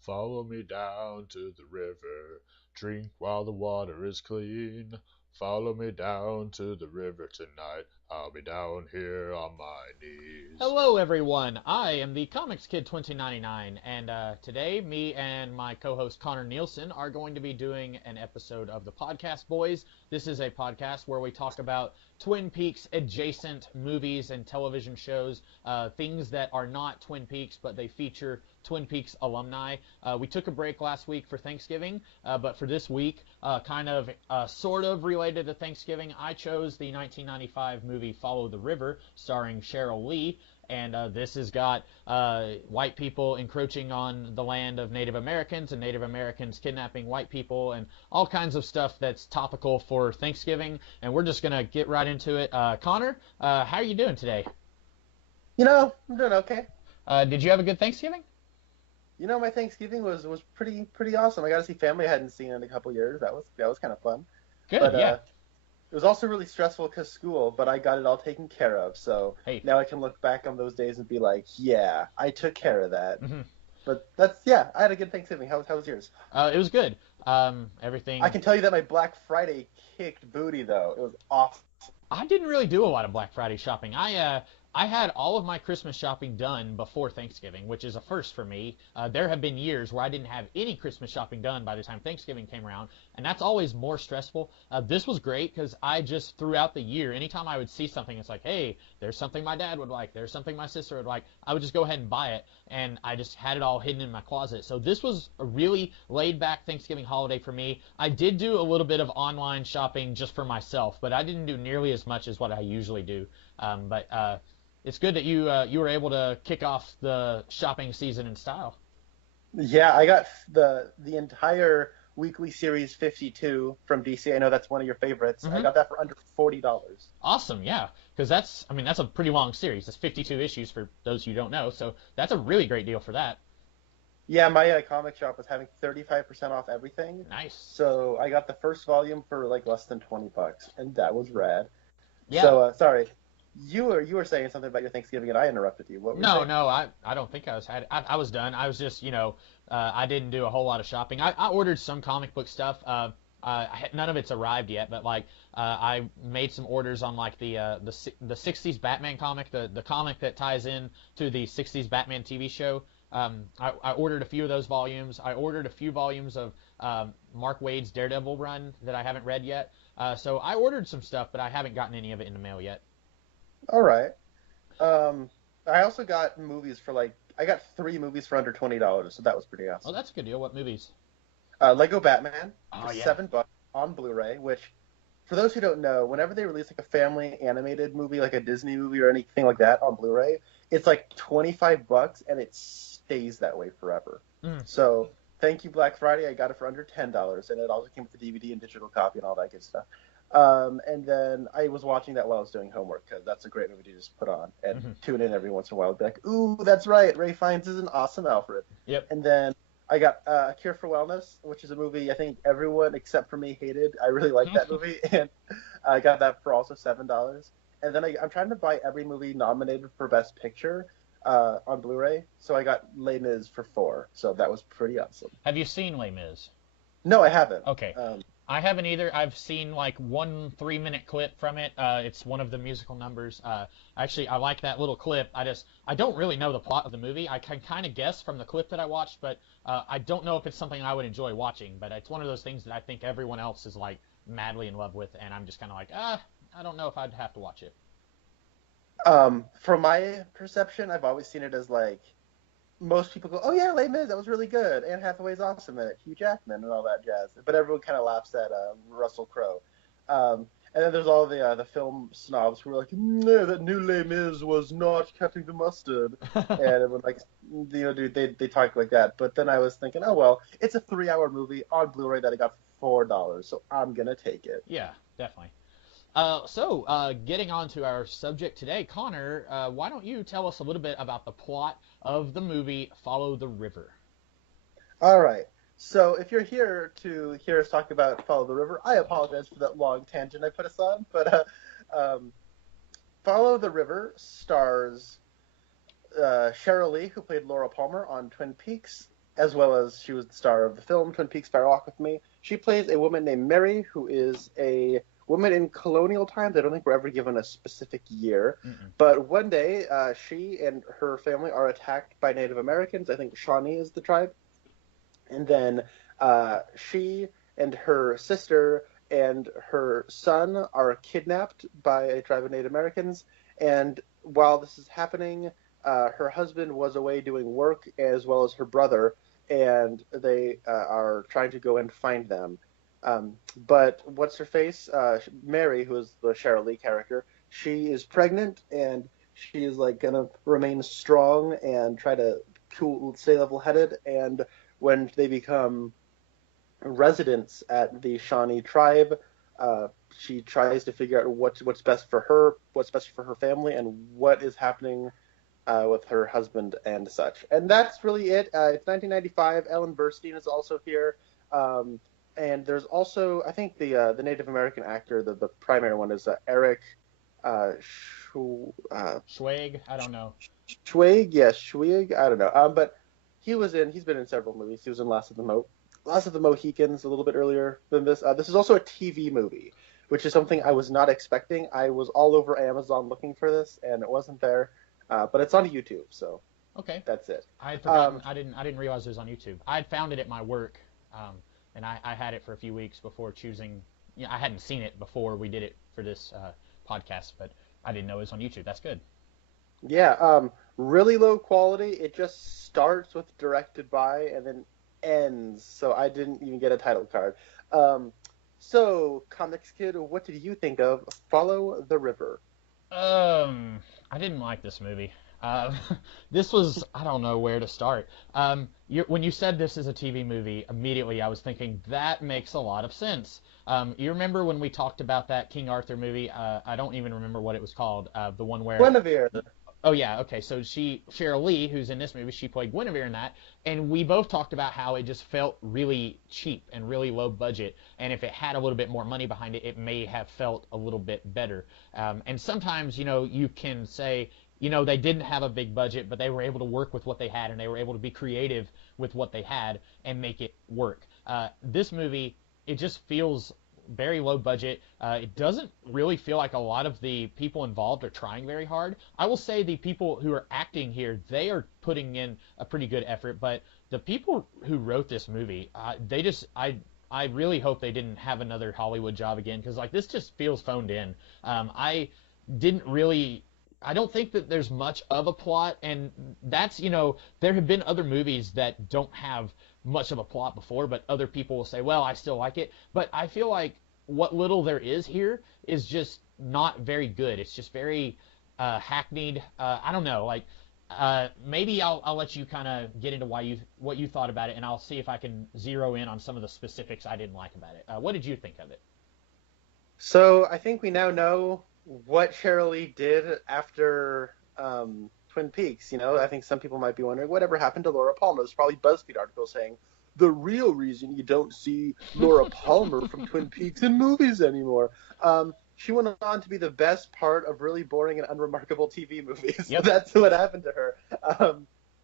Follow me down to the river. Drink while the water is clean. Follow me down to the river tonight. I'll be down here on my knees. Hello, everyone. I am the Comics Kid 2099, and today, me and my co-host Connor Nielsen are going to be doing an episode of the Podcast Boys. This is a podcast where we talk about Twin Peaks adjacent movies and television shows, things that are not Twin Peaks, but they feature Twin Peaks alumni. We took a break last week for Thanksgiving, but for this week, sort of related to Thanksgiving, I chose the 1995 movie Follow the River, starring Cheryl Lee. And this has got white people encroaching on the land of Native Americans and Native Americans kidnapping white people and all kinds of stuff that's topical for Thanksgiving. And we're just going to get right into it. Connor, how are you doing today? I'm doing okay. Did you have a good Thanksgiving? My Thanksgiving was pretty awesome. I got to see family I hadn't seen in a couple years. That was kind of fun. Good, But yeah. it was also really stressful because school, but I got it all taken care of. So Hey. now I can look back on those days and be like, yeah, I took care of that. Mhm. But I had a good Thanksgiving. How was yours? It was good. Everything. I can tell you that my Black Friday kicked booty though. It was awesome. I didn't really do a lot of Black Friday shopping. I had all of my Christmas shopping done before Thanksgiving, which is a first for me. There have been years where I didn't have any Christmas shopping done by the time Thanksgiving came around, and that's always more stressful. This was great because I just throughout the year, anytime I would see something, it's like, hey, there's something my dad would like, there's something my sister would like. I would just go ahead and buy it, and I just had it all hidden in my closet. So this was a really laid back Thanksgiving holiday for me. I did do a little bit of online shopping just for myself, but I didn't do nearly as much as what I usually do. But it's good that you were able to kick off the shopping season in style. Yeah, I got the entire weekly series 52 from DC. I know that's one of your favorites. I Hmm. got that for under $40. Awesome, yeah, because that's a pretty long series. It's 52 issues for those who don't know, so that's a really great deal for that. Yeah, my comic shop was having 35% off everything. Nice. So I got the first volume for like less than $20, and that was rad. Yeah. So sorry, you were saying something about your Thanksgiving, and I interrupted you. What were you No, saying? no, I don't think I was done. I was just, I didn't do a whole lot of shopping. I ordered some comic book stuff. None of it's arrived yet, but like I made some orders on like the 60s Batman comic, the comic that ties in to the 60s Batman TV show. I ordered a few of those volumes. I ordered a few volumes of Mark Waid's Daredevil run that I haven't read yet. So I ordered some stuff, but I haven't gotten any of it in the mail yet. All right. I also got movies for I got 3 movies for under $20, so that was pretty Oh, awesome. that's a good deal. What movies? Lego Batman Oh for yeah. $7 on Blu-ray, which for those who don't know, whenever they release like a family animated movie, like a Disney movie or anything like that on Blu-ray, it's like $25 and it stays that way forever. Mm. So thank you, Black Friday. I got it for under $10, and it also came with the DVD and digital copy and all that good stuff. And then I was watching that while I was doing homework because that's a great movie to just put on and Hmm. tune in every once in a while. And be like, ooh, that's right, Ray Fiennes is an awesome Alfred. Yep. And then I got A Cure for Wellness, which is a movie I think everyone except for me hated. I really like that movie, and I got that for also $7. And then I'm trying to buy every movie nominated for Best Picture on Blu-ray, so I got Les Mis for 4. So that was pretty awesome. Have you seen Les Mis? No, I haven't. Okay. I haven't either. I've seen like one 3-minute clip from it. It's one of the musical numbers. Actually, I like that little clip. I don't really know the plot of the movie. I can kind of guess from the clip that I watched, but I don't know if it's something I would enjoy watching. But it's one of those things that I think everyone else is like madly in love with, and I'm just kind of like, I don't know if I'd have to watch it. From my perception, I've always seen it as like most people go, "Oh yeah, Les Mis, that was really good. Anne Hathaway's awesome in it, Hugh Jackman and all that jazz." But everyone kind of laughs at Russell Crowe. And then there's all the film snobs who are like, "No, that new Les Mis was not cutting the mustard," and everyone like, dude, they talk like that. But then I was thinking, oh well, it's a 3-hour movie on Blu-ray that I got for $4, so I'm gonna take it. Yeah, definitely. Getting on to our subject today, Connor, why don't you tell us a little bit about the plot of the movie Follow the River? All right. So if you're here to hear us talk about Follow the River, I apologize for that long tangent I put us on, but Follow the River stars Cheryl Lee, who played Laura Palmer on Twin Peaks, as well as she was the star of the film Twin Peaks: Fire Walk with Me. She plays a woman named Mary, who is a woman in colonial times. I don't think we're ever given a specific year. Mm-mm. But one day, she and her family are attacked by Native Americans. I think Shawnee is the tribe. And then she and her sister and her son are kidnapped by a tribe of Native Americans. And while this is happening, her husband was away doing work, as well as her brother, and they are trying to go and find them. But what's her face? Mary, who is the Cheryl Lee character, she is pregnant, and she is like gonna remain strong and try to stay level-headed. And when they become residents at the Shawnee tribe, she tries to figure out what's best for her, what's best for her family, and what is happening with her husband and such. And that's really it. It's 1995. Ellen Burstyn is also here. And there's also, I think the Native American actor, the primary one is Eric Schweig? I don't know. Schweig? Yes, Schweig? I don't know. But he's been in several movies. He was in Last of the Mohicans a little bit earlier than this. This is also a TV movie, which is something I was not expecting. I was all over Amazon looking for this, and it wasn't there. But it's on YouTube, so okay, that's it. I had forgotten. I didn't realize it was on YouTube. I had found it at my work, and I had it for a few weeks before choosing. I hadn't seen it before we did it for this podcast, but I didn't know it was on YouTube. That's good. Yeah, really low quality. It just starts with directed by and then ends, so I didn't even get a title card. So, Comics Kid, what did you think of Follow the River? I didn't like this movie. This was, I don't know where to start. When you said this is a TV movie, immediately I was thinking, that makes a lot of sense. You remember when we talked about that King Arthur movie? I don't even remember what it was called. The one where... Guinevere. Oh, yeah, okay. So Cheryl Lee, who's in this movie, she played Guinevere in that. And we both talked about how it just felt really cheap and really low budget. And if it had a little bit more money behind it, it may have felt a little bit better. And sometimes, you can say, they didn't have a big budget, but they were able to work with what they had, and they were able to be creative with what they had and make it work. This movie, it just feels very low budget. It doesn't really feel like a lot of the people involved are trying very hard. I will say the people who are acting here, they are putting in a pretty good effort, but the people who wrote this movie, I really hope they didn't have another Hollywood job again, because this just feels phoned in. I don't think that there's much of a plot, and that's, there have been other movies that don't have much of a plot before, but other people will say, well, I still like it. But I feel like what little there is here is just not very good. It's just very hackneyed. I don't know. Maybe I'll let you kind of get into what you thought about it, and I'll see if I can zero in on some of the specifics I didn't like about it. What did you think of it? So I think we now know what Cheryl Lee did after Twin Peaks. I think some people might be wondering whatever happened to Laura Palmer. There's probably BuzzFeed articles saying the real reason you don't see Laura Palmer from Twin Peaks in movies anymore. She went on to be the best part of really boring and unremarkable TV movies. Yep. That's what happened to her.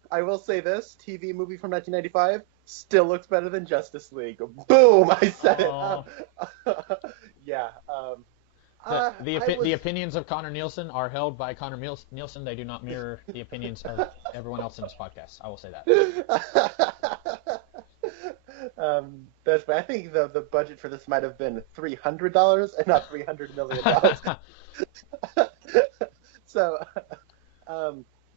I will say this, TV movie from 1995 still looks better than Justice League. Boom! I said it. Yeah. The opinions of Connor Nielsen are held by Connor Nielsen. They do not mirror the opinions of everyone else in this podcast. I will say that. I think the budget for this might have been $300 and not $300 million. So,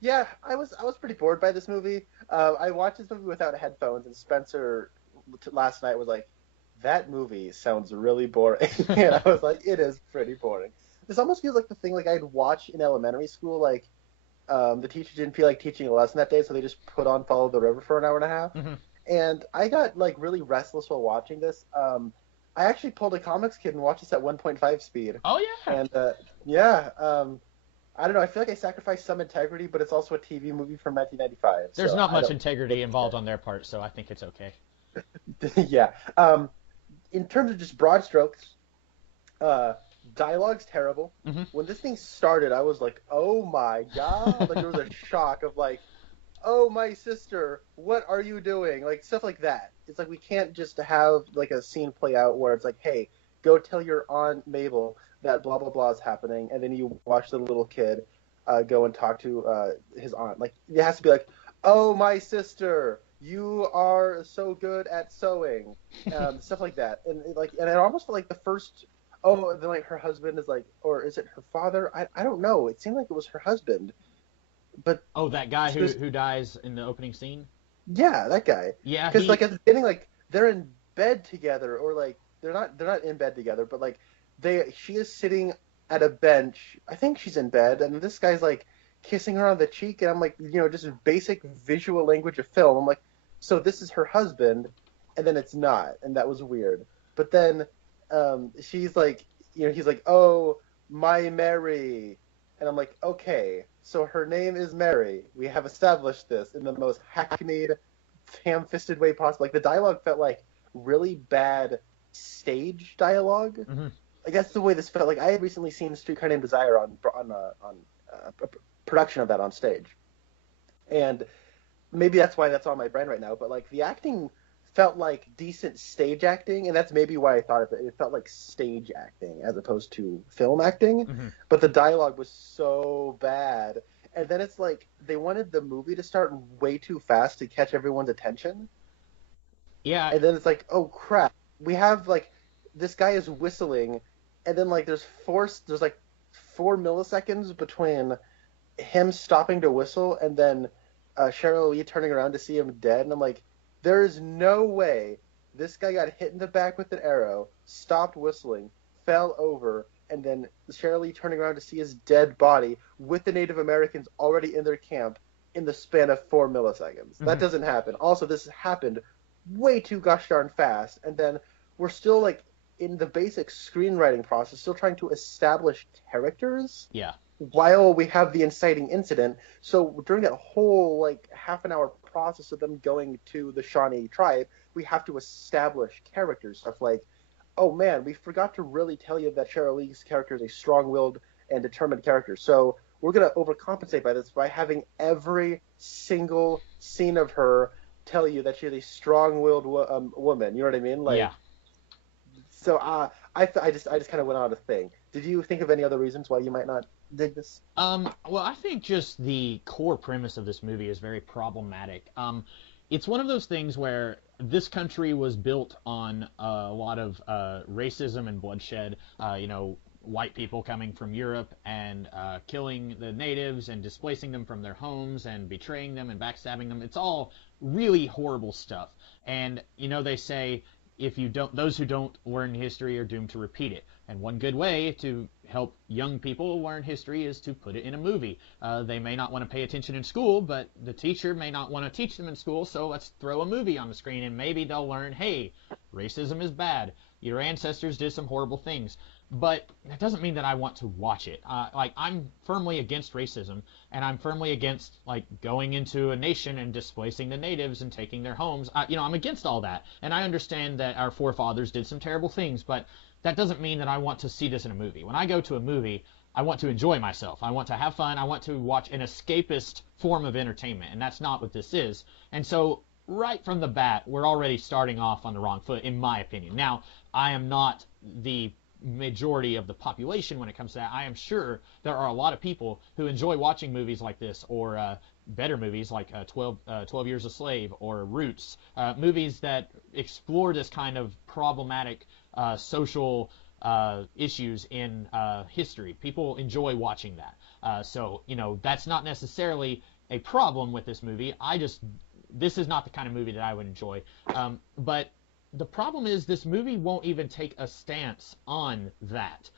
yeah, I was pretty bored by this movie. I watched this movie without headphones, and Spencer last night was like, that movie sounds really boring. And I was like, it is pretty boring. This almost feels like the thing I'd watch in elementary school. The teacher didn't feel like teaching a lesson that day, so they just put on Follow the River for an hour and a half. Mm-hmm. And I got really restless while watching this. I actually pulled a Comics Kid and watched this at 1.5 speed. Oh yeah. And yeah, I don't know. I feel like I sacrificed some integrity, but it's also a TV movie from 1995. There's not much integrity involved on their part, so I think it's okay. Yeah. In terms of just broad strokes, dialogue's terrible. Mm-hmm. When this thing started, I was like, oh my god. There was a shock of oh, my sister, what are you doing? Like, stuff like that. It's like we can't just have, like, a scene play out where it's like, hey, go tell your Aunt Mabel that blah, blah, blah is happening, and then you watch the little kid go and talk to his aunt. Like, it has to be like, oh, my sister, you are so good at sewing. Stuff like that. And it almost felt like the first... Oh, then, like, her husband is like... Or is it her father? I don't know. It seemed like it was her husband. But Oh, that guy who dies in the opening scene? yeah, that guy. Yeah, Because like at the beginning, like they're in bed together, or like they're not in bed together, but like she is sitting at a bench. I think she's in bed, and this guy's like kissing her on the cheek, and I'm like, just basic visual language of film. I'm like, so this is her husband, and then it's not, and that was weird. But then she's like, he's like, oh, my Mary. And I'm like, okay, so her name is Mary. We have established this in the most hackneyed, ham-fisted way possible. Like, the dialogue felt like really bad stage dialogue. Mm-hmm. Like, that's the way this felt. Like, I had recently seen Streetcar Named Desire on a production of that on stage. And maybe that's why that's on my brain right now. But, like, the acting felt like decent stage acting, and that's maybe why I thought of it. It felt like stage acting as opposed to film acting, but the dialogue was so bad. And then it's like they wanted the movie to start way too fast to catch everyone's attention. Yeah. And then it's like, oh crap, we have like this guy is whistling, and then like there's like 4 milliseconds between him stopping to whistle and then Cheryl Lee turning around to see him dead, and I'm like, there is no way this guy got hit in the back with an arrow, stopped whistling, fell over, and then Cheryl Lee turning around to see his dead body with the Native Americans already in their camp in the span of 4 milliseconds. That doesn't happen. Also, this happened way too gosh darn fast, and then we're still like in the basic screenwriting process, still trying to establish characters. Yeah. While we have the inciting incident. So during that whole like half an hour process of them going to the Shawnee tribe, we have to establish characters. Stuff like, oh man, we forgot to really tell you that Cheryl Lee's character is a strong-willed and determined character. So we're going to overcompensate by this by having every single scene of her tell you that she's a strong-willed woman. You know what I mean? Like, yeah. So I just kind of went on a thing. Did you think of any other reasons why you might not dig this? Well, I think just the core premise of this movie is very problematic. It's one of those things where this country was built on a lot of racism and bloodshed. White people coming from Europe and killing the natives and displacing them from their homes and betraying them and backstabbing them. It's all really horrible stuff. And they say, those who don't learn history are doomed to repeat it. And one good way to help young people learn history is to put it in a movie. They may not want to pay attention in school, but the teacher may not want to teach them in school, so let's throw a movie on the screen and maybe they'll learn, hey, racism is bad. Your ancestors did some horrible things. But that doesn't mean that I want to watch it. I'm firmly against racism, and I'm firmly against going into a nation and displacing the natives and taking their homes. I'm against all that, and I understand that our forefathers did some terrible things, but that doesn't mean that I want to see this in a movie. When I go to a movie, I want to enjoy myself. I want to have fun. I want to watch an escapist form of entertainment, and that's not what this is. And so right from the bat, we're already starting off on the wrong foot, in my opinion. Now, I am not the majority of the population when it comes to that. I am sure there are a lot of people who enjoy watching movies like this, or better movies like 12 Years a Slave or Roots, movies that explore this kind of problematic social issues in history. People enjoy watching that. So that's not necessarily a problem with this movie. This is not the kind of movie that I would enjoy. But the problem is this movie won't even take a stance on that.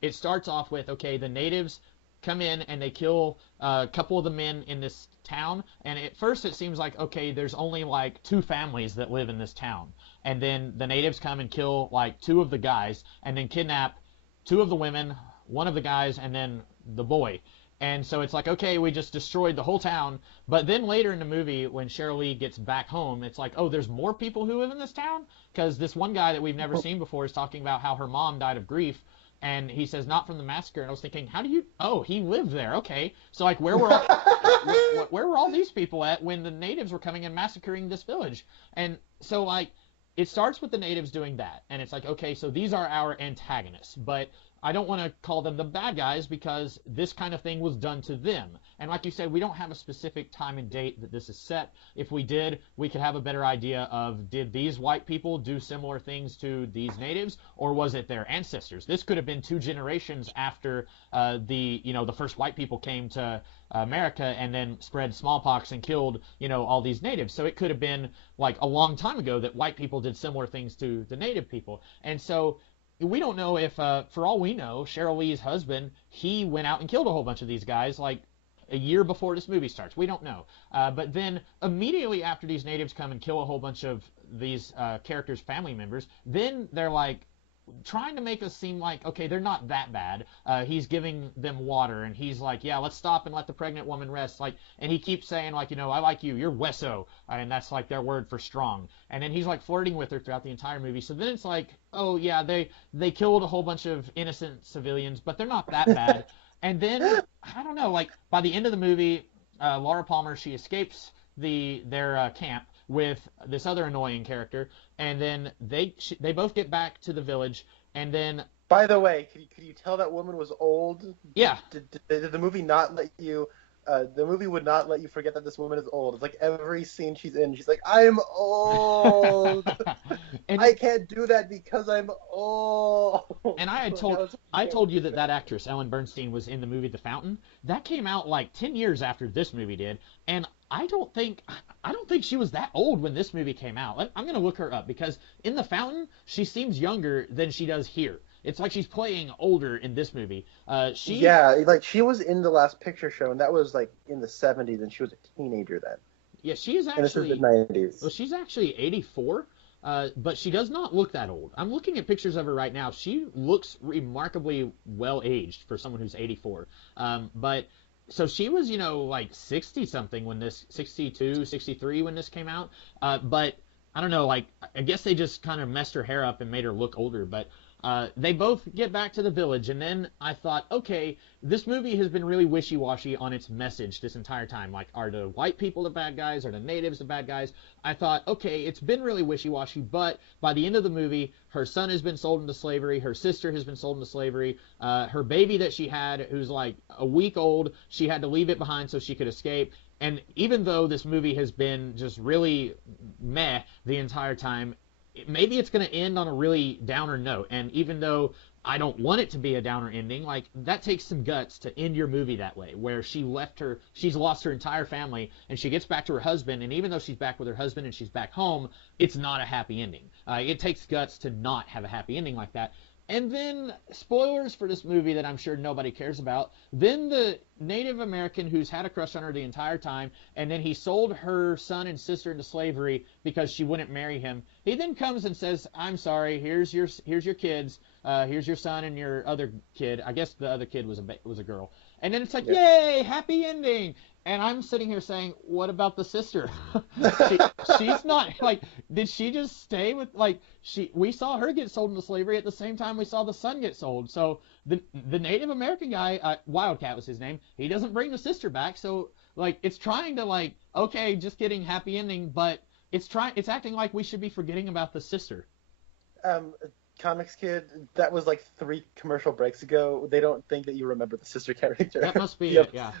It starts off with, okay, the natives come in and they kill a couple of the men in this town, and at first it seems like, okay, there's only 2 families that live in this town, and then the natives come and kill 2 of the guys, and then kidnap 2 of the women, 1 of the guys, and then the boy. And so it's like, okay, we just destroyed the whole town. But then later in the movie, when Cheryl Lee gets back home, it's like, oh, there's more people who live in this town? Because this one guy that we've never seen before is talking about how her mom died of grief And he says, not from the massacre. And I was thinking, he lived there. Okay. So, like, where were all these people at when the natives were coming and massacring this village? And so, like, it starts with the natives doing that. And it's like, okay, so these are our antagonists. But I don't want to call them the bad guys because this kind of thing was done to them. And like you said, we don't have a specific time and date that this is set. If we did, we could have a better idea of, did these white people do similar things to these natives, or was it their ancestors? This could have been 2 generations after the first white people came to America and then spread smallpox and killed, all these natives. So it could have been like a long time ago that white people did similar things to the native people. And so we don't know if, for all we know, Sheryl Lee's husband, he went out and killed a whole bunch of these guys, like, a year before this movie starts. We don't know. But then, immediately after these natives come and kill a whole bunch of these characters' family members, then they're, like, trying to make us seem like, okay, they're not that bad. He's giving them water, and he's like, yeah, let's stop and let the pregnant woman rest. Like, and he keeps saying, like, I like you, you're Wesso, and that's like their word for strong. And then he's like flirting with her throughout the entire movie. So then it's like, oh yeah, they killed a whole bunch of innocent civilians, but they're not that bad. And then I don't know, like by the end of the movie, Laura Palmer, she escapes their camp with this other annoying character, and then they both get back to the village, and then. By the way, could you tell that woman was old? Yeah. Did the movie not let you? The movie would not let you forget that this woman is old. It's like every scene she's in, she's like, "I'm old. I can't do that because I'm old." And I told you that actress Ellen Bernstein was in the movie The Fountain. That came out like 10 years after this movie did, and I don't think she was that old when this movie came out. I'm gonna look her up because in The Fountain she seems younger than she does here. It's like she's playing older in this movie. Like she was in The Last Picture Show, and that was like in the 70s, and she was a teenager then. Yeah, she is actually. And this is the 90s. Well, she's actually 84, but she does not look that old. I'm looking at pictures of her right now. She looks remarkably well aged for someone who's 84. But so she was, like 60 something when this 62, 63 when this came out. But I don't know, like I guess they just kind of messed her hair up and made her look older, but. They both get back to the village, and then I thought, okay, this movie has been really wishy-washy on its message this entire time. Like, are the white people the bad guys? Are the natives the bad guys? I thought, okay, it's been really wishy-washy, but by the end of the movie, her son has been sold into slavery, her sister has been sold into slavery, her baby that she had, who's like a week old, she had to leave it behind so she could escape. And even though this movie has been just really meh the entire time, maybe it's going to end on a really downer note. And even though I don't want it to be a downer ending, like that takes some guts to end your movie that way, where she's lost her entire family, and she gets back to her husband, and even though she's back with her husband and she's back home, it's not a happy ending. It takes guts to not have a happy ending like that. And then, spoilers for this movie that I'm sure nobody cares about, then the Native American who's had a crush on her the entire time, and then he sold her son and sister into slavery because she wouldn't marry him, he then comes and says, I'm sorry, here's your kids, here's your son and your other kid. I guess the other kid was a girl. And then it's like, yay, happy ending! And I'm sitting here saying, what about the sister? She's not, like, did she just stay with, like, we saw her get sold into slavery at the same time we saw the son get sold. So the Native American guy, Wildcat was his name, he doesn't bring the sister back. So, like, it's trying to, like, okay, just getting happy ending, but it's acting like we should be forgetting about the sister. Comics Kid, that was like 3 commercial breaks ago. They don't think that you remember the sister character. That must be it, yeah.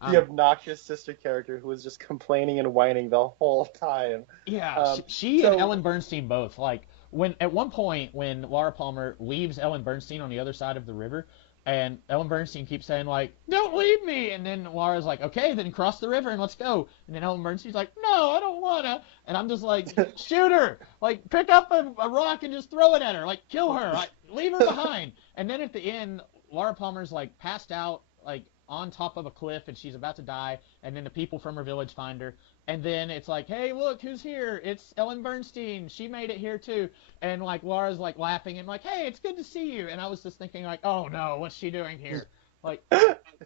The obnoxious sister character who was just complaining and whining the whole time. Yeah, she and Ellen Bernstein both. Like, at one point when Laura Palmer leaves Ellen Bernstein on the other side of the river, and Ellen Bernstein keeps saying, like, don't leave me! And then Laura's like, okay, then cross the river and let's go. And then Ellen Bernstein's like, no, I don't wanna. And I'm just like, shoot her! Like, pick up a rock and just throw it at her. Like, kill her. Like, leave her behind. And then at the end, Laura Palmer's, like, passed out, like, on top of a cliff, and she's about to die, and then the people from her village find her, and then it's like, hey, look, who's here? It's Ellen Bernstein. She made it here too. And like Laura's like laughing and like, hey, it's good to see you. And I was just thinking like, oh no, what's she doing here? Like,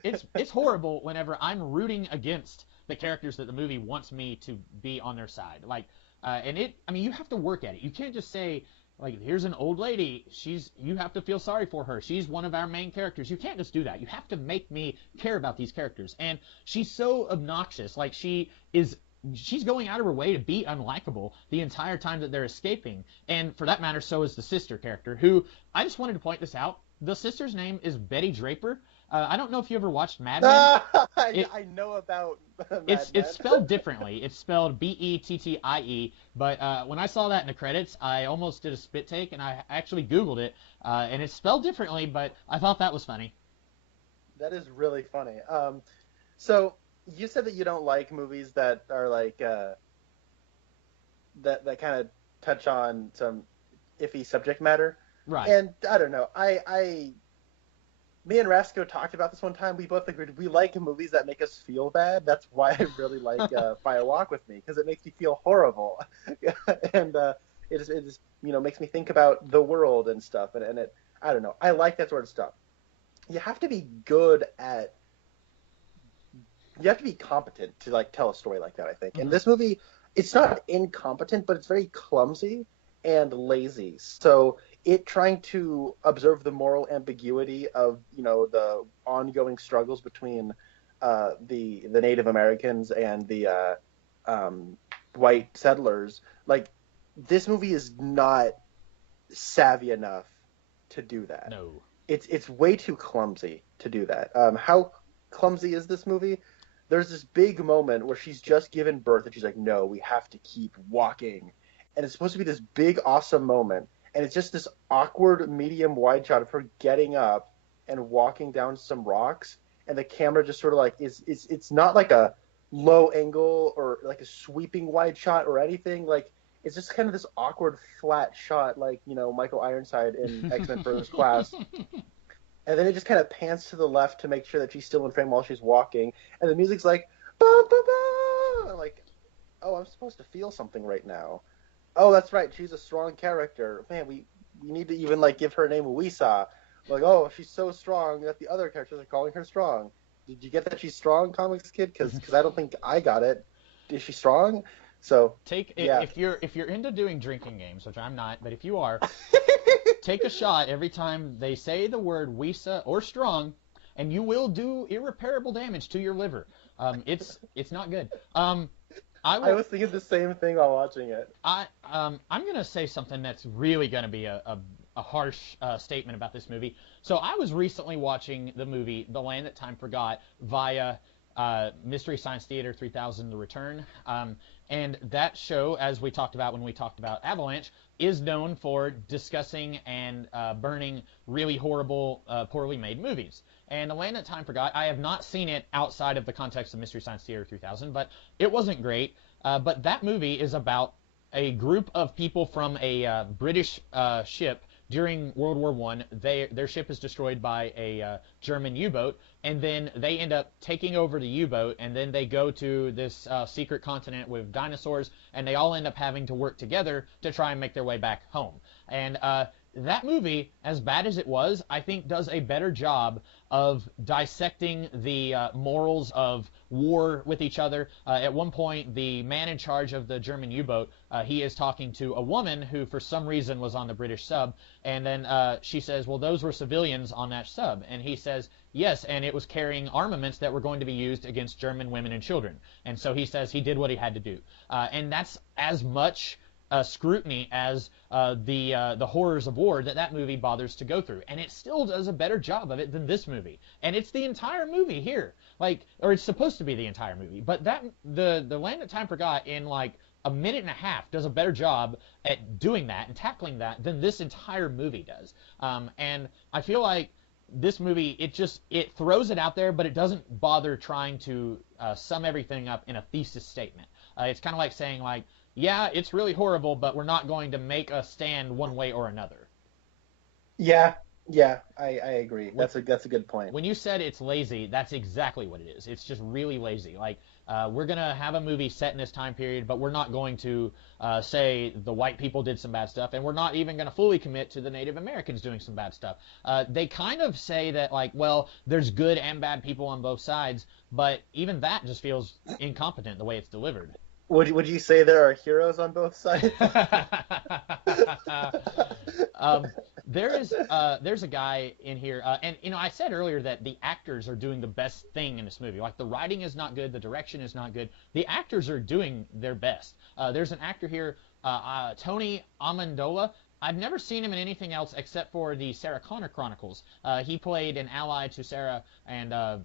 it's horrible whenever I'm rooting against the characters that the movie wants me to be on their side. Like, and you have to work at it. You can't just say, like, here's an old lady. You have to feel sorry for her. She's one of our main characters. You can't just do that. You have to make me care about these characters. And she's so obnoxious. Like, she's going out of her way to be unlikable the entire time that they're escaping. And for that matter, so is the sister character, who, I just wanted to point this out. The sister's name is Betty Draper. I don't know if you ever watched Mad Men. I know about Mad Men. It's spelled differently. It's spelled Bettie, but when I saw that in the credits, I almost did a spit take, and I actually Googled it, and it's spelled differently, but I thought that was funny. That is really funny. So you said that you don't like movies that are like that kind of touch on some iffy subject matter. Right. And I don't know. Me and Rasco talked about this one time. We both agreed we like movies that make us feel bad. That's why I really like Fire Walk with Me, because it makes me feel horrible, and it just makes me think about the world and stuff. And it, I don't know. I like that sort of stuff. You have to be good at. You have to be competent to like tell a story like that, I think. And this movie, it's not incompetent, but it's very clumsy and lazy. So it trying to observe the moral ambiguity of the ongoing struggles between the Native Americans and the white settlers. Like, this movie is not savvy enough to do that. No, it's way too clumsy to do that. How clumsy is this movie? There's this big moment where she's just given birth and she's like, no, we have to keep walking. And it's supposed to be this big, awesome moment. And it's just this awkward medium wide shot of her getting up and walking down some rocks. And the camera just sort of like it's not like a low angle or like a sweeping wide shot or anything. Like, it's just kind of this awkward flat shot, like, Michael Ironside in X-Men First Class. And then it just kind of pans to the left to make sure that she's still in frame while she's walking. And the music's like, ba, ba, ba. I'm like, oh, I'm supposed to feel something right now. Oh, that's right. She's a strong character. Man, we need to even like give her a name Louisa. Like, oh, she's so strong that the other characters are calling her strong. Did you get that she's strong, Comics Kid? Because I don't think I got it. Is she strong? So if you're into doing drinking games, which I'm not, but if you are, take a shot every time they say the word Wisa or strong, and you will do irreparable damage to your liver. It's not good. I was thinking the same thing while watching it. I'm gonna say something that's really gonna be a harsh statement about this movie. So I was recently watching the movie The Land That Time Forgot via Mystery Science Theater 3000: The Return. And that show, as we talked about when we talked about Avalanche, is known for discussing and burning really horrible, poorly made movies. And The Land That Time Forgot, I have not seen it outside of the context of Mystery Science Theater 3000, but it wasn't great. But that movie is about a group of people from a British ship during World War I. Their ship is destroyed by a German U-boat, and then they end up taking over the U-boat, and then they go to this secret continent with dinosaurs, and they all end up having to work together to try and make their way back home. And that movie, as bad as it was, I think does a better job of dissecting the morals of war with each other. At one point, the man in charge of the German U-boat, he is talking to a woman who for some reason was on the British sub, and then she says, well, those were civilians on that sub. And he says, yes, and it was carrying armaments that were going to be used against German women and children. And so he says he did what he had to do. And that's as much scrutiny as the horrors of war that movie bothers to go through, and it still does a better job of it than this movie. And it's the entire movie here, or it's supposed to be the entire movie. But the Land That Time Forgot in like a minute and a half does a better job at doing that and tackling that than this entire movie does. And I feel like this movie, it throws it out there, but it doesn't bother trying to sum everything up in a thesis statement. It's kind of like saying like, yeah, it's really horrible, but we're not going to make a stand one way or another. Yeah, I agree. That's a good point. When you said it's lazy, that's exactly what it is. It's just really lazy. Like, we're going to have a movie set in this time period, but we're not going to say the white people did some bad stuff, and we're not even going to fully commit to the Native Americans doing some bad stuff. They kind of say that, like, well, there's good and bad people on both sides, but even that just feels incompetent the way it's delivered. Would you say there are heroes on both sides? um, there's a guy in here, and I said earlier that the actors are doing the best thing in this movie. Like the writing is not good, the direction is not good. The actors are doing their best. There's an actor here, Tony Amendola. I've never seen him in anything else except for the Sarah Connor Chronicles. He played an ally to Sarah and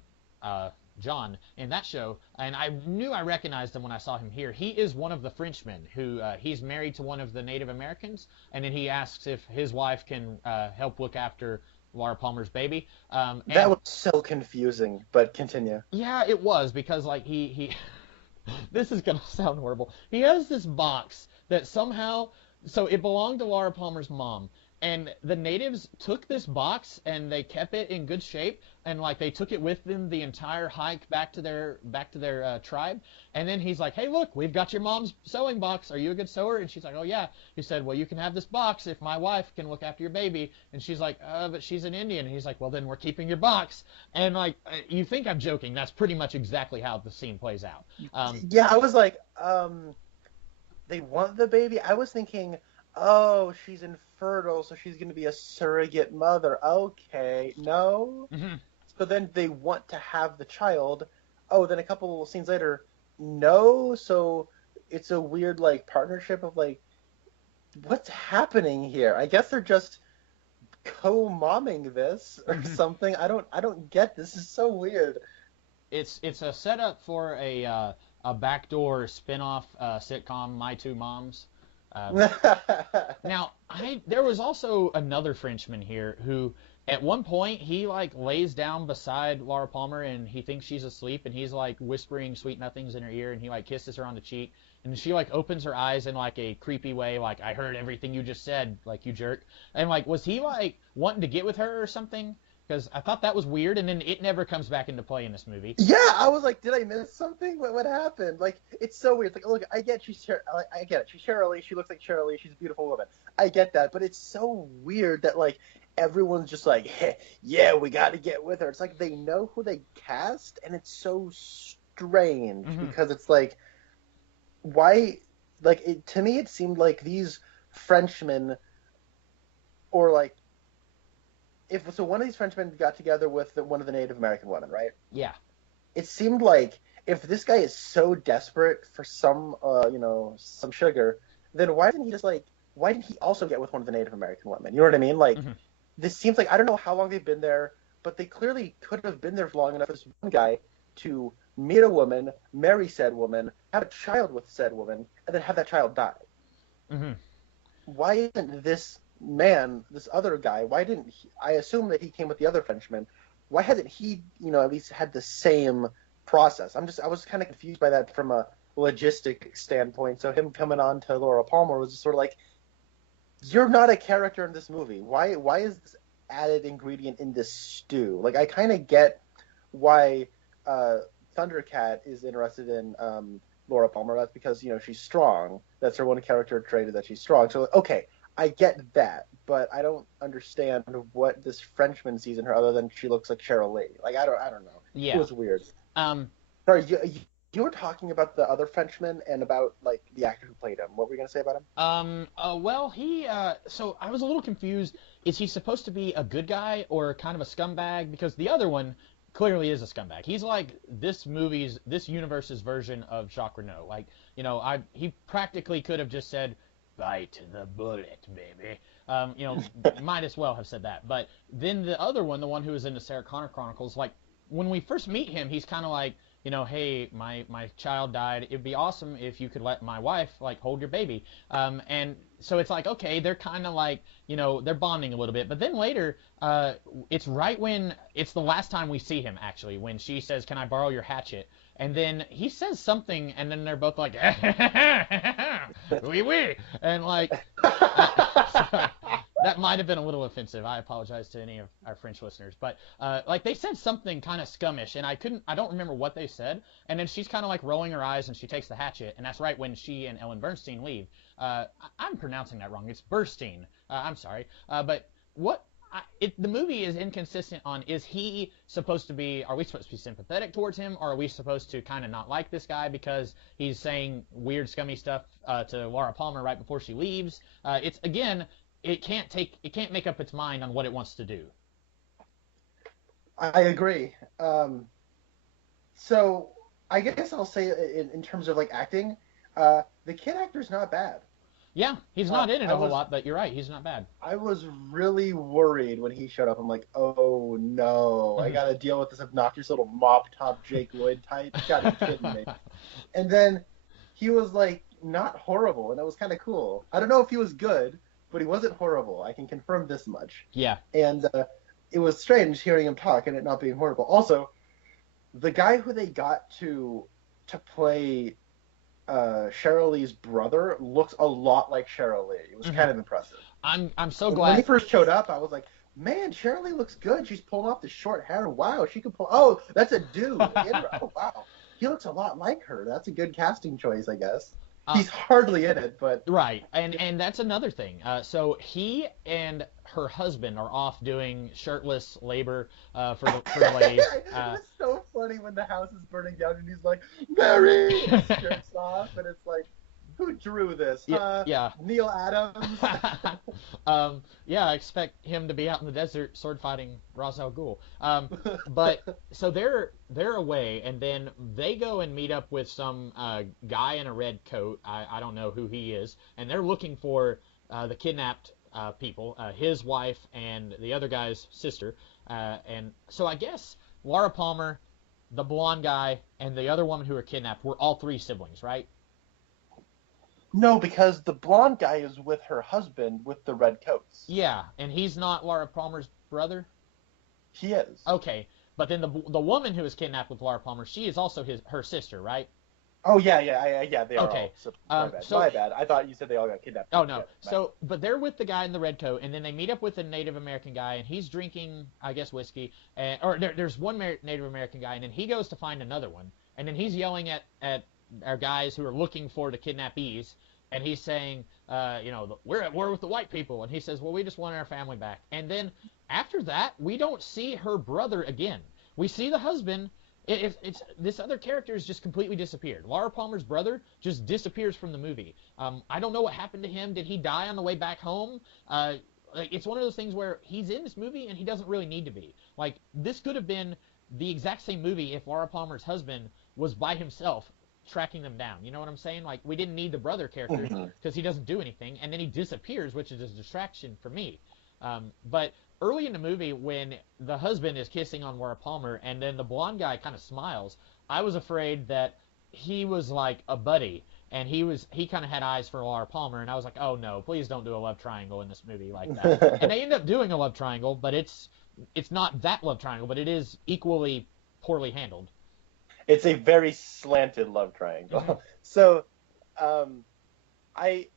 John in that show, and I knew I recognized him when I saw him here. He is one of the Frenchmen who he's married to one of the Native Americans, and then he asks if his wife can help look after Laura Palmer's baby. That was so confusing, but continue. Yeah, it was because like he this is gonna sound horrible. He has this box that somehow so it belonged to Laura Palmer's mom. And the natives took this box and they kept it in good shape, and like they took it with them the entire hike back to their tribe. And then he's like, "Hey, look, we've got your mom's sewing box. Are you a good sewer?" And she's like, "Oh yeah." He said, "Well, you can have this box if my wife can look after your baby." And she's like, "But she's an Indian." And he's like, "Well, then we're keeping your box." And like, you think I'm joking? That's pretty much exactly how the scene plays out. Yeah, I was like, they want the baby. I was thinking, oh, she's infertile, so she's going to be a surrogate mother. Okay, no. Mm-hmm. So then they want to have the child. Oh, then a couple of scenes later, no. So it's a weird like partnership of like, what's happening here? I guess they're just co-momming this or something. I don't get this. This is so weird. It's a setup for a backdoor spin-off sitcom, My Two Moms. Now, there was also another Frenchman here who, at one point, he like lays down beside Laura Palmer and he thinks she's asleep and he's like whispering sweet nothings in her ear and he like kisses her on the cheek and she like opens her eyes in like a creepy way, like I heard everything you just said, like you jerk. And like, was he like wanting to get with her or something? Because I thought that was weird, and then it never comes back into play in this movie. Yeah, I was like, did I miss something? What happened? Like, it's so weird. Like, look, I get I get it. She's Cheryl Lee. She looks like Cheryl Lee. She's a beautiful woman. I get that, but it's so weird that like everyone's just like, hey, yeah, we got to get with her. It's like they know who they cast, and it's so strange because it's like, why? Like, to me, it seemed like these Frenchmen, or like. If so, one of these Frenchmen got together with one of the Native American women, right? Yeah. It seemed like if this guy is so desperate for some, some sugar, then why didn't he also get with one of the Native American women? You know what I mean? Like, this seems like, I don't know how long they've been there, but they clearly could have been there for long enough for this one guy to meet a woman, marry said woman, have a child with said woman, and then have that child die. Why isn't this man, this other guy, why didn't he, I assume that he came with the other Frenchman, why hasn't he, at least had the same process? I was kind of confused by that from a logistic standpoint. So him coming on to Laura Palmer was just sort of like, you're not a character in this movie. Why is this added ingredient in this stew? Like, I kind of get why Thundercat is interested in Laura Palmer. That's because, she's strong. That's her one character trait, is that she's strong. So, okay, I get that, but I don't understand what this Frenchman sees in her other than she looks like Cheryl Lee. Like, I don't know. Yeah. It was weird. Sorry, you were talking about the other Frenchman and about, like, the actor who played him. What were you going to say about him? Well, so I was a little confused. Is he supposed to be a good guy or kind of a scumbag? Because the other one clearly is a scumbag. He's like this universe's version of Jacques Renault. Like, he practically could have just said, "Bite the bullet, baby." Might as well have said that. But then the other one, the one who was in the Sarah Connor Chronicles, like, when we first meet him, he's kind of like, hey, my child died. It'd be awesome if you could let my wife, like, hold your baby. And so it's like, okay, they're kind of like, they're bonding a little bit. But then later, it's right when, it's the last time we see him, actually, when she says, "Can I borrow your hatchet?" And then he says something, and then they're both like, oui, oui. And, like, that might have been a little offensive. I apologize to any of our French listeners. But, like, they said something kind of scummish, and I don't remember what they said. And then she's kind of, like, rolling her eyes, and she takes the hatchet, and that's right when she and Ellen Bernstein leave. I'm pronouncing that wrong. It's Burstein. I'm sorry. But what the movie is inconsistent on, are we supposed to be sympathetic towards him, or are we supposed to kind of not like this guy because he's saying weird, scummy stuff to Laura Palmer right before she leaves? It can't make up its mind on what it wants to do. I agree. So I guess I'll say in terms of like acting, the kid actor's not bad. Yeah, he's not in it a whole lot, but you're right, he's not bad. I was really worried when he showed up. I'm like, oh no, I gotta deal with this obnoxious little mop top Jake Lloyd type. You gotta be kidding me. And then he was like not horrible, and that was kind of cool. I don't know if he was good, but he wasn't horrible. I can confirm this much. Yeah. And it was strange hearing him talk and it not being horrible. Also, the guy who they got to play Sheryl Lee's brother looks a lot like Sheryl Lee. It was kind of impressive. I'm so glad. When he first showed up, I was like, man, Sheryl Lee looks good. She's pulling off the short hair. Wow, she could pull. Oh, that's a dude. Oh, wow. He looks a lot like her. That's a good casting choice, I guess. He's hardly in it, but... Right, and that's another thing. So he and her husband are off doing shirtless labor for the ladies. It was so funny when the house is burning down and he's like, Mary! And his shirt's off, and it's like, who drew this? Yeah. Neil Adams? I expect him to be out in the desert sword fighting Ra's al Ghul. But so they're away, and then they go and meet up with some guy in a red coat. I don't know who he is, and they're looking for the kidnapped people, his wife and the other guy's sister. And so I guess Laura Palmer, the blonde guy, and the other woman who were kidnapped were all three siblings, right? No, because the blonde guy is with her husband with the red coats. Yeah, and he's not Laura Palmer's brother? He is. Okay, but then the woman who was kidnapped with Laura Palmer, she is also her sister, right? Oh, yeah, they are okay. all. My bad. I thought you said they all got kidnapped. Oh, no. But they're with the guy in the red coat, and then they meet up with a Native American guy, and he's drinking, I guess, whiskey. There's one Native American guy, and then he goes to find another one, and then he's yelling at our guys who are looking for the kidnappees, and he's saying, we're at war with the white people, and he says, well, we just want our family back. And then after that, we don't see her brother again. We see the husband. It's this other character has just completely disappeared. Laura Palmer's brother just disappears from the movie. I don't know what happened to him. Did he die on the way back home? It's one of those things where he's in this movie and he doesn't really need to be. Like, this could have been the exact same movie if Laura Palmer's husband was by himself tracking them down. You know what I'm saying? Like, we didn't need the brother character because he doesn't do anything, and then he disappears, which is a distraction for me. But early in the movie, when the husband is kissing on Laura Palmer and then the blonde guy kind of smiles, I was afraid that he was like a buddy, and he kind of had eyes for Laura Palmer, and I was like, oh no, please don't do a love triangle in this movie like that. And they end up doing a love triangle, but it's not that love triangle, but it is equally poorly handled. It's a very slanted love triangle. So, I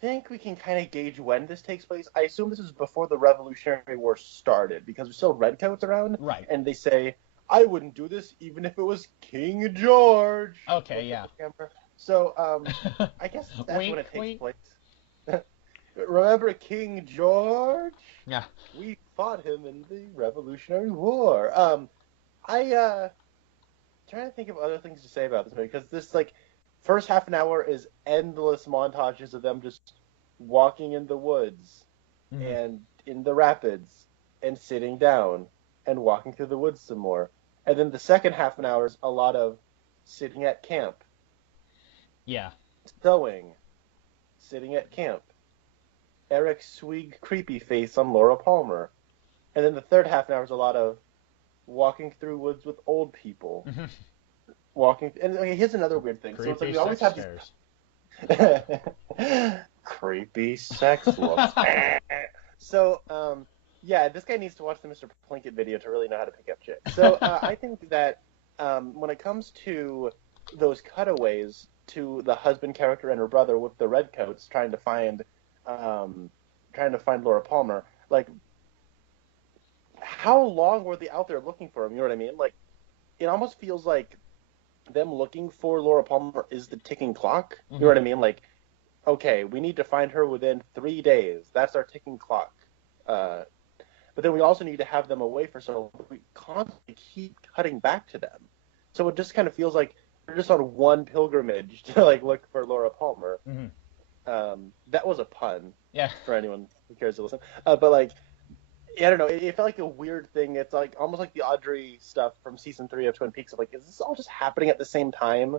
think we can kind of gauge when this takes place. I assume this is before the Revolutionary War started, because there's still redcoats around. Right. And they say, I wouldn't do this even if it was King George. Okay, yeah. So, I guess that's wink, when it takes wink. place. Remember King George? Yeah. We fought him in the Revolutionary War. Trying to think of other things to say about this movie, because this, first half an hour is endless montages of them just walking in the woods and in the rapids and sitting down and walking through the woods some more. And then the second half an hour is a lot of sitting at camp. Yeah. Sewing. Sitting at camp. Eric Swig creepy face on Laura Palmer. And then the third half an hour is a lot of walking through woods with old people. Walking, and here's another weird thing. Creepy so it's like we always have these creepy sex looks. So, this guy needs to watch the Mr. Plinkett video to really know how to pick up chicks. So I think that when it comes to those cutaways to the husband character and her brother with the redcoats trying to find Laura Palmer, how long were they out there looking for him? You know what I mean? It almost feels like them looking for Laura Palmer is the ticking clock. You know what I mean? Okay, we need to find her within 3 days. That's our ticking clock. But then we also need to have them away for so long. We constantly keep cutting back to them. So it just kind of feels like we're just on one pilgrimage to like look for Laura Palmer. That was a pun. Yeah. For anyone who cares to listen. But like, I don't know. It felt like a weird thing. It's like almost like the Audrey stuff from season 3 of Twin Peaks. Of like, is this all just happening at the same time?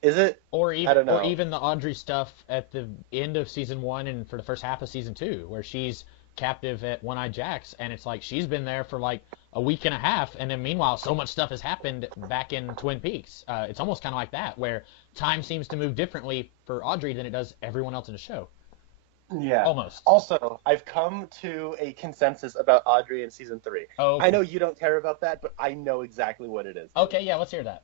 Is it? Or even, I don't know. Or even the Audrey stuff at the end of season 1 and for the first half of season 2, where she's captive at One-Eyed Jack's, and it's like she's been there for like a week and a half, and then meanwhile so much stuff has happened back in Twin Peaks. It's almost kind of like that, where time seems to move differently for Audrey than it does everyone else in the show. Yeah. Almost. Also, I've come to a consensus about Audrey in season 3. Oh, okay. I know you don't care about that, but I know exactly what it is. Okay, yeah, let's hear that.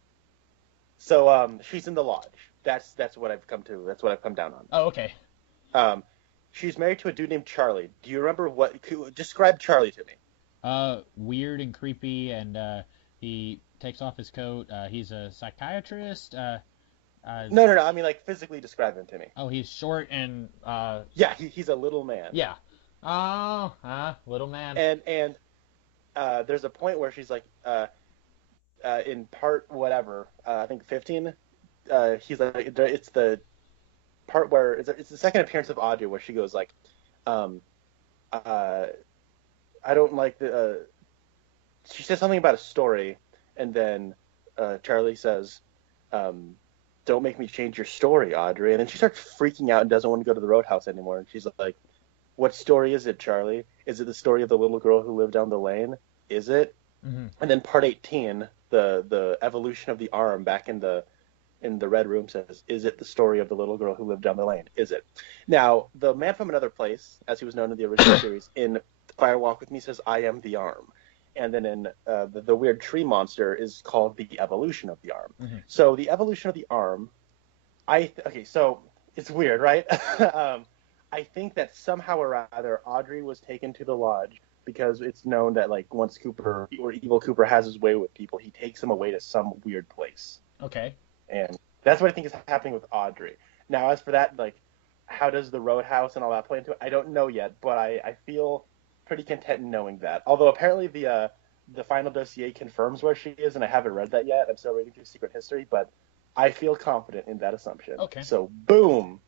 So, she's in the lodge. That's what I've come to. That's what I've come down on. Oh, okay. She's married to a dude named Charlie. Do you remember describe Charlie to me? Weird and creepy, and he takes off his coat. He's a psychiatrist. No. I mean, like, physically describe him to me. Oh, he's short and Yeah, he's a little man. Yeah. Little man. And there's a point where she's like, in part whatever, I think 15. He's like, it's the part where it's the second appearance of Audrey where she goes like, I don't like the. She says something about a story, and then Charlie says, "Don't make me change your story, Audrey." And then she starts freaking out and doesn't want to go to the Roadhouse anymore. And she's like, "What story is it, Charlie? Is it the story of the little girl who lived down the lane? Is it?" Mm-hmm. And then part 18, the evolution of the arm back in the Red Room says, "Is it the story of the little girl who lived down the lane? Is it?" Now, the man from another place, as he was known in the original series, in Fire Walk with Me says, "I am the arm." And then in the weird tree monster is called the evolution of the arm. Mm-hmm. So the evolution of the arm, so it's weird, right? I think that somehow or rather Audrey was taken to the lodge because it's known that like once Cooper or evil Cooper has his way with people, he takes them away to some weird place. Okay. And that's what I think is happening with Audrey. Now, as for that, like, how does the Roadhouse and all that play into it? I don't know yet, but I feel pretty content in knowing that. Although apparently the final dossier confirms where she is, and I haven't read that yet. I'm still reading through Secret History, but I feel confident in that assumption. Okay. So, boom!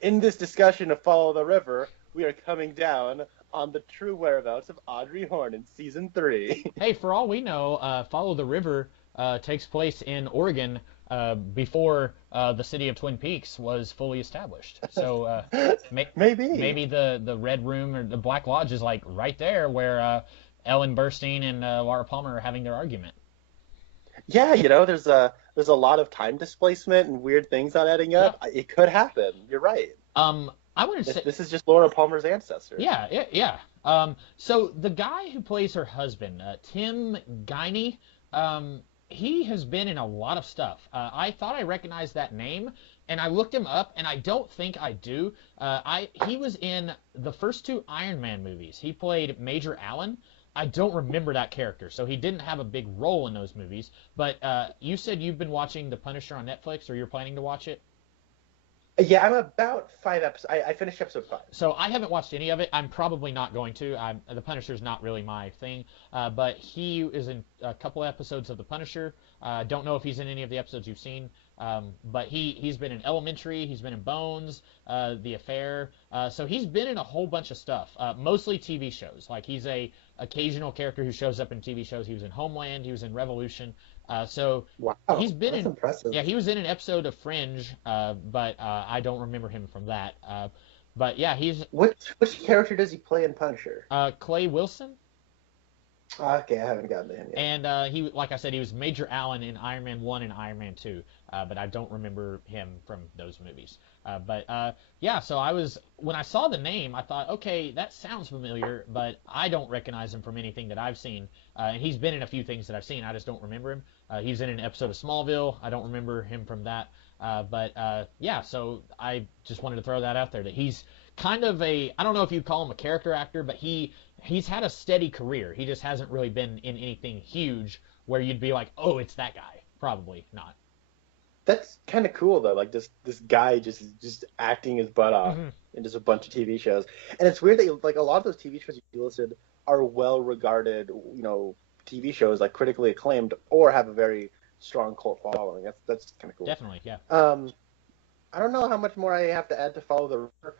In this discussion of Follow the River, we are coming down on the true whereabouts of Audrey Horne in Season 3. Hey, for all we know, Follow the River takes place in Oregon before the city of Twin Peaks was fully established. So maybe the Red Room or the Black Lodge is like right there where Ellen Burstyn and Laura Palmer are having their argument. Yeah, there's a lot of time displacement and weird things not adding up. Yeah. It could happen. You're right. I want to say this is just Laura Palmer's ancestor. Yeah. So the guy who plays her husband, Tim Guiney, he has been in a lot of stuff. I thought I recognized that name, and I looked him up, and I don't think I do. He was in the first 2 Iron Man movies. He played Major Allen. I don't remember that character, so he didn't have a big role in those movies. But you said you've been watching The Punisher on Netflix, or you're planning to watch it? Yeah, I'm about 5 episodes. I finished episode 5. So I haven't watched any of it. I'm probably not going to. The Punisher's not really my thing. But he is in a couple episodes of The Punisher. Don't know if he's in any of the episodes you've seen. But he's been in Elementary. He's been in Bones, The Affair. So he's been in a whole bunch of stuff, mostly TV shows. Like he's a occasional character who shows up in TV shows. He was in Homeland. He was in Revolution. Wow, he's been that's impressive. Yeah, he was in an episode of Fringe, but I don't remember him from that. But yeah, he's which character does he play in Punisher? Clay Wilson. Okay, I haven't gotten to him yet. And he, like I said, he was Major Allen in Iron Man 1 and Iron Man 2, but I don't remember him from those movies. Yeah, so when I saw the name, I thought, okay, that sounds familiar, but I don't recognize him from anything that I've seen. And he's been in a few things that I've seen, I just don't remember him. He was in an episode of Smallville. I don't remember him from that. Yeah, so I just wanted to throw that out there, that he's kind of I don't know if you'd call him a character actor, but he's had a steady career. He just hasn't really been in anything huge where you'd be like, oh, it's that guy. Probably not. That's kind of cool though. Like this guy just acting his butt off Mhm. in just a bunch of TV shows. And it's weird that like a lot of those TV shows you listed are well regarded, TV shows like critically acclaimed or have a very strong cult following. That's kind of cool. Definitely, yeah. I don't know how much more I have to add to Follow the River.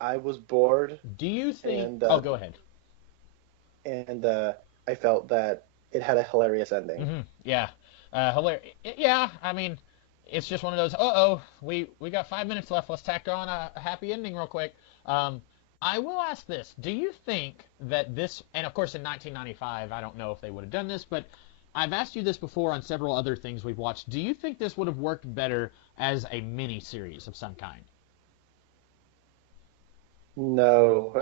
I was bored, Do you think? And, Go ahead. and I felt that it had a hilarious ending. Mm-hmm. Yeah, hilarious. Yeah, I mean, it's just one of those. We got 5 minutes left. Let's tack on a happy ending real quick. I will ask this: do you think that this, and of course in 1995, I don't know if they would have done this, but I've asked you this before on several other things we've watched. Do you think this would have worked better as a mini series of some kind? No.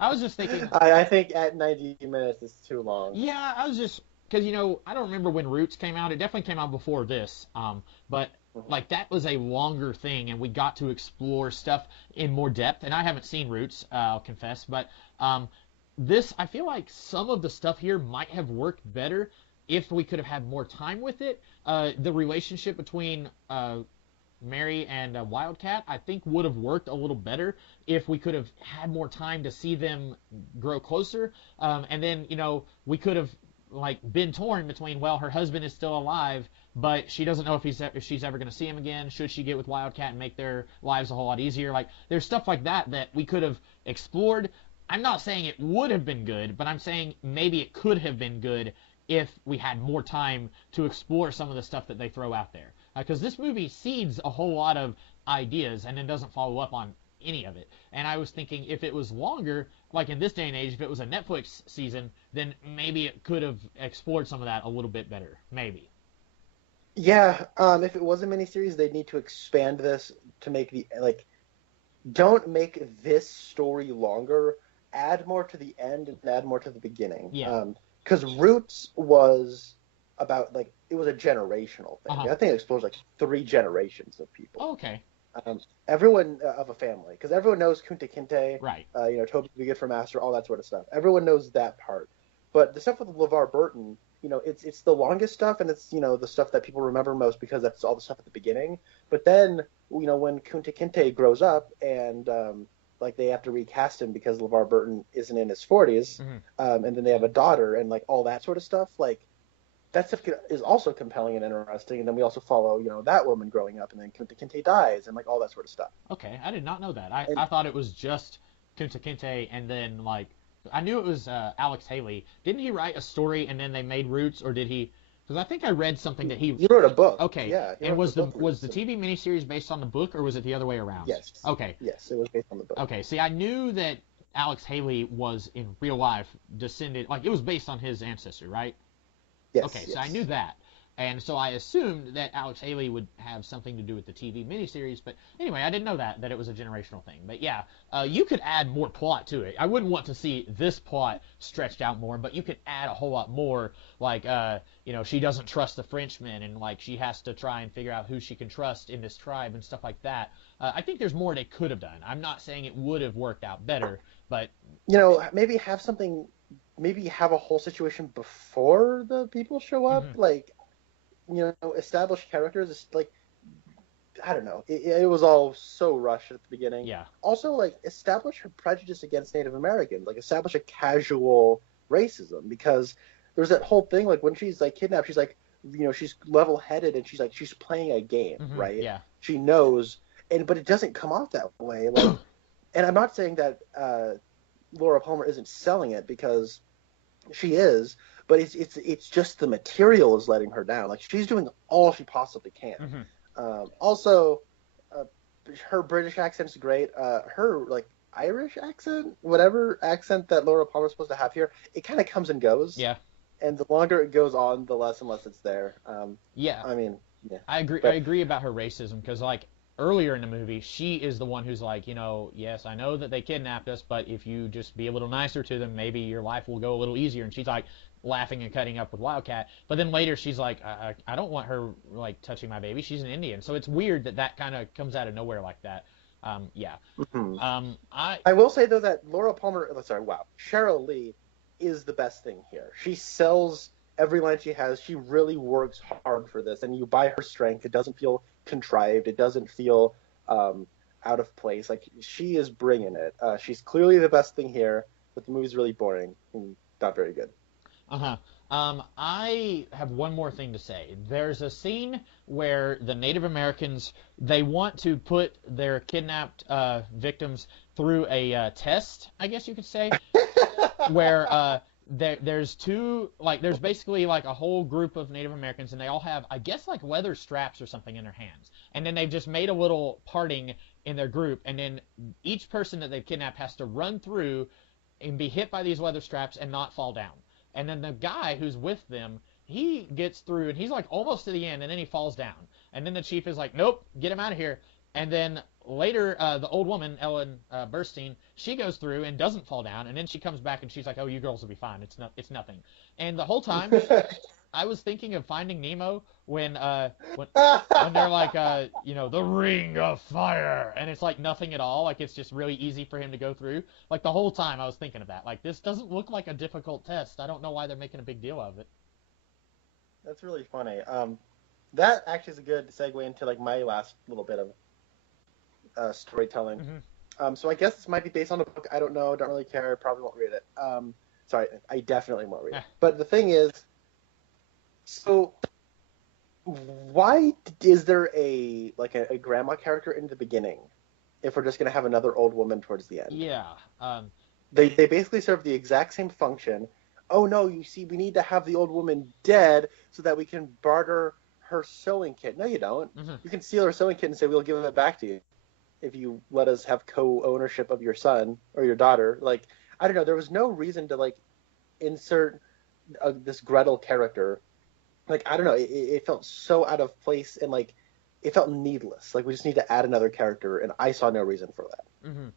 I was just thinking. I think at 90 minutes is too long. Yeah, I was just because I don't remember when Roots came out. It definitely came out before this. But like that was a longer thing, and we got to explore stuff in more depth. And I haven't seen Roots, I'll confess, but this I feel like some of the stuff here might have worked better if we could have had more time with it. The relationship between Mary and Wildcat, I think would have worked a little better if we could have had more time to see them grow closer. And then, we could have like been torn between, well, her husband is still alive, but she doesn't know if she's ever going to see him again. Should she get with Wildcat and make their lives a whole lot easier? Like, there's stuff like that we could have explored. I'm not saying it would have been good, but I'm saying maybe it could have been good if we had more time to explore some of the stuff that they throw out there. Because this movie seeds a whole lot of ideas and then doesn't follow up on any of it. And I was thinking if it was longer, like in this day and age, if it was a Netflix season, then maybe it could have explored some of that a little bit better. Maybe. Yeah, if it was a miniseries, they'd need to expand this to make don't make this story longer. Add more to the end and add more to the beginning. Yeah. Because Roots was about it was a generational thing. Uh-huh. I think it explores 3 generations of people. Oh, okay. Everyone of a family, because everyone knows Kunta Kinte, Right. Toby the Good for Master, all that sort of stuff. Everyone knows that part. But the stuff with LeVar Burton, it's the longest stuff, and it's the stuff that people remember most because that's all the stuff at the beginning. But then when Kunta Kinte grows up and they have to recast him because LeVar Burton isn't in his 40s, Mm-hmm. and then they have a daughter and all that sort of stuff. That stuff is also compelling and interesting. And then we also follow that woman growing up, and then Kunta Kinte dies and all that sort of stuff. Okay, I did not know that. I thought it was just Kunta Kinte, and then I knew it was Alex Haley. Didn't he write a story and then they made Roots, or did he? Because I think I read something that he wrote a book. Okay. Yeah. And was the TV miniseries based on the book, or was it the other way around? Yes. Okay. Yes, it was based on the book. Okay. See, I knew that Alex Haley was in real life descended, it was based on his ancestor, right? Yes. Okay, yes. so I knew that. And so I assumed that Alex Haley would have something to do with the TV miniseries. But anyway, I didn't know that it was a generational thing. But yeah, you could add more plot to it. I wouldn't want to see this plot stretched out more, but you could add a whole lot more. She doesn't trust the Frenchmen, and she has to try and figure out who she can trust in this tribe and stuff like that. I think there's more they could have done. I'm not saying it would have worked out better, but maybe have something. Maybe have a whole situation before the people show up. Establish characters. I don't know. It was all so rushed at the beginning. Yeah. Also, establish her prejudice against Native Americans. Establish a casual racism, because there's that whole thing. When she's kidnapped, she's she's level-headed and she's playing a game, right? Yeah. She knows, but it doesn't come off that way. And I'm not saying that Laura Palmer isn't selling it, because she is, but it's just the material is letting her down. She's doing all she possibly can. Mm-hmm. Also, her British accent's great. Her Irish accent, whatever accent that Laura Palmer's supposed to have here, it kind of comes and goes. Yeah. And the longer it goes on, the less and less it's there. Yeah. I mean, yeah. I agree. I agree about her racism, because earlier in the movie, she is the one who's yes, I know that they kidnapped us, but if you just be a little nicer to them, maybe your life will go a little easier. And she's laughing and cutting up with Wildcat. But then later she's I don't want her touching my baby. She's an Indian. So it's weird that kind of comes out of nowhere like that. Yeah. Mm-hmm. I will say though that Laura Palmer, Cheryl Lee is the best thing here. She sells every line she has, she really works hard for this, and you buy her strength. It doesn't feel contrived. It doesn't feel out of place. Like, she is bringing it. She's clearly the best thing here, but the movie's really boring and not very good. Uh-huh. I have one more thing to say. There's a scene where the Native Americans, they want to put their kidnapped victims through a test, I guess you could say, where there's there's basically like a whole group of Native Americans, and they all have, I guess, like leather straps or something in their hands. And then they've just made a little parting in their group, and then each person that they've kidnapped has to run through and be hit by these leather straps and not fall down. And then the guy who's with them, he gets through, and he's like almost to the end, and then he falls down. And then the chief is like, nope, get him out of here. And then later, the old woman, Ellen Burstyn, she goes through and doesn't fall down, and then she comes back and she's like, oh, you girls will be fine. It's nothing. And the whole time, I was thinking of Finding Nemo when they're like, the ring of fire, and it's like nothing at all. Like, it's just really easy for him to go through. Like, the whole time I was thinking of that. Like, this doesn't look like a difficult test. I don't know why they're making a big deal of it. That's really funny. That actually is a good segue into like my last little bit of storytelling. Mm-hmm. So I guess this might be based on a book. I don't know. Don't really care. Probably won't read it. Sorry, I definitely won't read it. But the thing is, so why is there a grandma character in the beginning if we're just going to have another old woman towards the end? Yeah. They basically serve the exact same function. Oh, no, you see, we need to have the old woman dead so that we can barter her sewing kit. No, you don't. Mm-hmm. You can steal her sewing kit and say, we'll give it back to you if you let us have co-ownership of your son or your daughter. Like, I don't know. There was no reason to, like, insert this Gretel character. Like, I don't know. It felt so out of place, and, like, it felt needless. Like, we just need to add another character, and I saw no reason for that. Mm-hmm.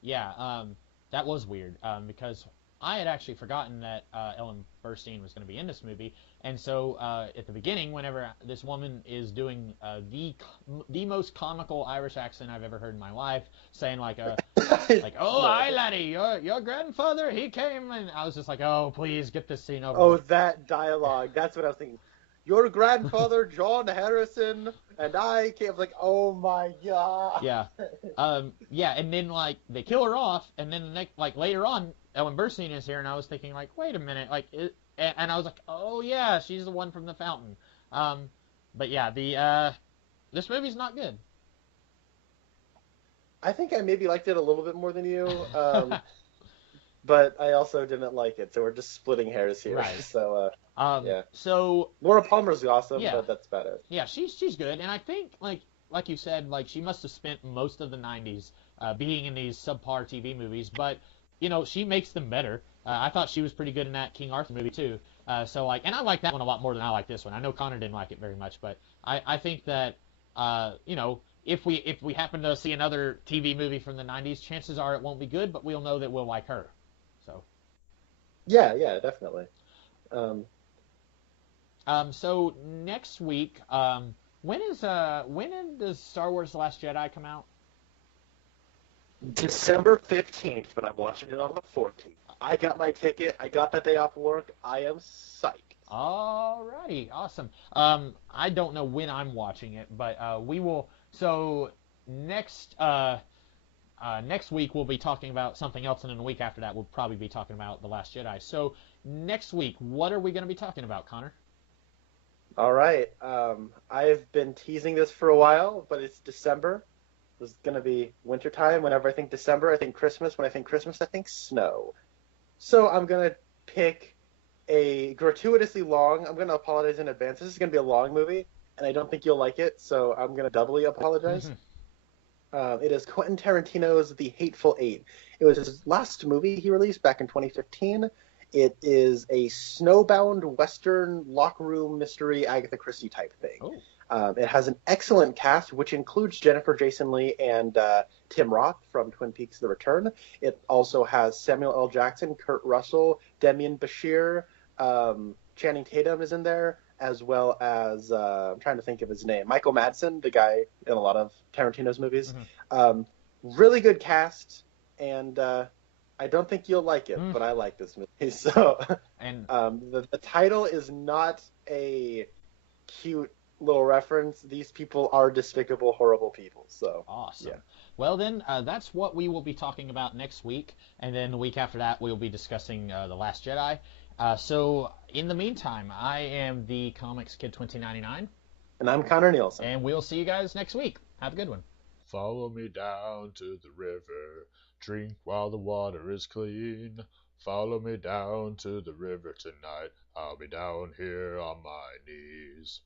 Yeah, that was weird, because I had actually forgotten that Ellen Burstyn was going to be in this movie, and so at the beginning, whenever this woman is doing the most comical Irish accent I've ever heard in my life, saying like oh, aye laddie, your grandfather, he came, and I was just like, oh, please get this scene over with. That dialogue, that's what I was thinking. Your grandfather, John Harrison, and I came, like, oh my god. Yeah. Yeah, and then, like, they kill her off, and then, later on, Ellen Burstyn is here, and I was thinking, like, wait a minute, and I was like, oh, yeah, she's the one from the fountain. But, yeah, this movie's not good. I think I maybe liked it a little bit more than you, but I also didn't like it, so we're just splitting hairs here. Right. So, yeah. So Laura Palmer's awesome, yeah. but that's about it. Yeah, she's good, and I think, like you said, like, she must have spent most of the 90s being in these subpar TV movies, but, she makes them better. I thought she was pretty good in that King Arthur movie, too. And I like that one a lot more than I like this one. I know Connor didn't like it very much, but I think that, if we happen to see another TV movie from the 90s, chances are it won't be good, but we'll know that we'll like her. So. Yeah, definitely. So next week, when does Star Wars: The Last Jedi come out? December 15th, but I'm watching it on the 14th. I got my ticket. I got that day off work. I am psyched. Alrighty, awesome. I don't know when I'm watching it, but we will. So next week we'll be talking about something else, and then a week after that we'll probably be talking about The Last Jedi. So next week, what are we going to be talking about, Connor? All right. I've been teasing this for a while, but it's December. It's going to be wintertime. Whenever I think December, I think Christmas. When I think Christmas, I think snow. So I'm going to pick a gratuitously long, I'm going to apologize in advance. This is going to be a long movie, and I don't think you'll like it, so I'm going to doubly apologize. Mm-hmm. It is Quentin Tarantino's The Hateful Eight. It was his last movie he released back in 2015. It is a snowbound Western locker room mystery Agatha Christie type thing. Oh. It has an excellent cast, which includes Jennifer Jason Leigh and Tim Roth from Twin Peaks: The Return. It also has Samuel L. Jackson, Kurt Russell, Demian Bashir, Channing Tatum is in there, as well as, I'm trying to think of his name, Michael Madsen, the guy in a lot of Tarantino's movies. Mm-hmm. Really good cast, and I don't think you'll like it, but I like this movie. So, And the title is not a cute little reference. These people are despicable, horrible people. So, awesome. yeah. Well, then, that's what we will be talking about next week. And then the week after that, we'll be discussing The Last Jedi. So, in the meantime, I am the Comics Kid 2099. And I'm Connor Nielsen. And we'll see you guys next week. Have a good one. Follow me down to the river, drink while the water is clean. Follow me down to the river tonight, I'll be down here on my knees.